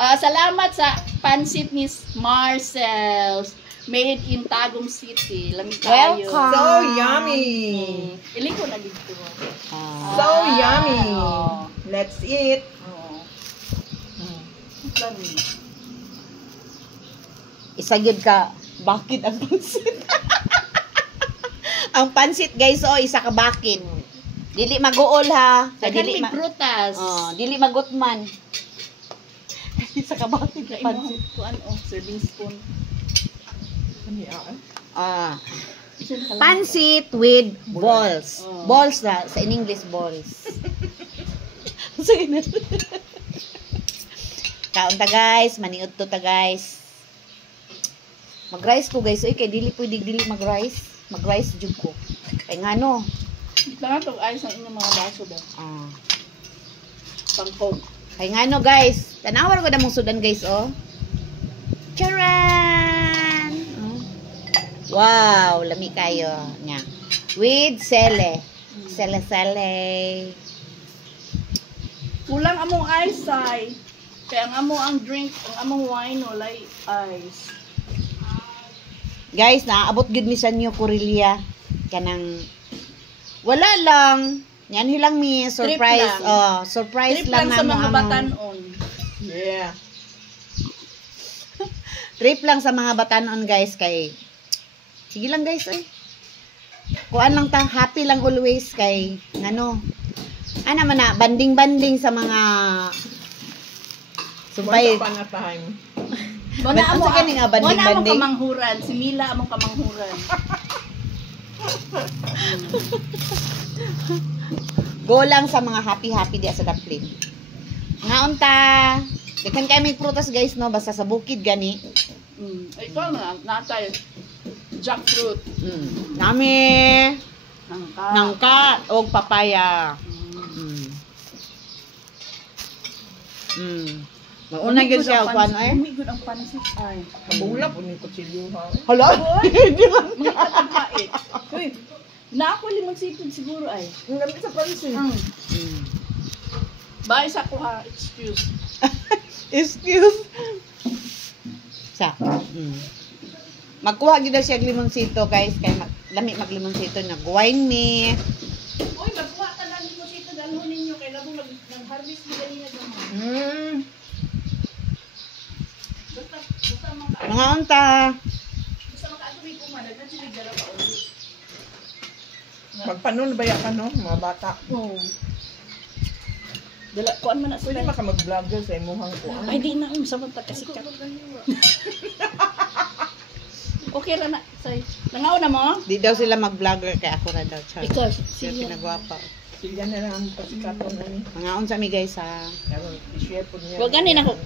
Salamat sa pansit ni Marcel. Made in Tagum City. Lamig kayo. Welcome. So yummy. Ili ko na dito. So yummy. Let's eat. Isagid ka. Bakit ang pansit? Ang pansit guys, isa ka bakit. Dili maguol ha. Dili prutas. Dili magutman. Isa ka bakit pansit. Kuan serving spoon. Pansit with balls. Balls na sa in English balls. Sige na. Kaon ta guys, maniud to ta guys. Mag-rice ko guys, kay dili mag-rice. Mag-rice jud ko. Kay ngano? Lang to ayos ang inyong mga baso ba. Pangkog. Kay ngano guys, tanawar ko na mong sudan guys Charan! Wow, lami kayo nya. With sele. Sele. Kulang among ice ay. Kaya ang among drink, ang among wine walay ice. Guys, naabot gud mi sa inyo Corelia kanang wala lang. Yan hilang mi surprise. Surprise Trip lang sa na mga mo batanon. Yeah. Trip lang sa mga batanon guys kay sige lang guys kuan lang ta happy lang always kay ngano ana man na banding sa mga sumpay Once upon a time. Wala amo nga banding kamanghuran, si Mila among kamanghuran. go lang sa mga happy di sa daplin ngaon ta dekan kay may prutas guys no basta sa bukid gani Ikaw na natay jackfruit. Nami nangka og papaya. Mauna gyud siya kuan ay. Humigod ang pansit ay. Kabula po ni kutsilyo ha. Hala. Mga katapait. Uy, naako limang sipid siguro ay. Ang lamig sa pansin. Bye sa ko ha, excuse. Sa. Magkuha gyud siya og limonsito guys kay lami maglimonsito na wine me. Uy, magkuha ta lang limonsito dalhon ninyo kay labo nag-harvest mo ganina gamay. Mga unta. Basta makaatuloy ko man, nagsilig dala pa ulit. Magpanon ba ka no, mga bata? Oo. Dala, kuan man na Pwede sila. maka mag-vlogger sa imuhang ko. Ay, di na, samantag kasikat. Okay ra na, say. Nangaw na mo? Di daw sila mag-vlogger kay ako na daw. Char. Ikaw, Sila sige. pinagwapa. Sila na lang ang pasikaton mo ni. Mga unsa mi guys ha. Pero i-share po niya. Wag ganin ako.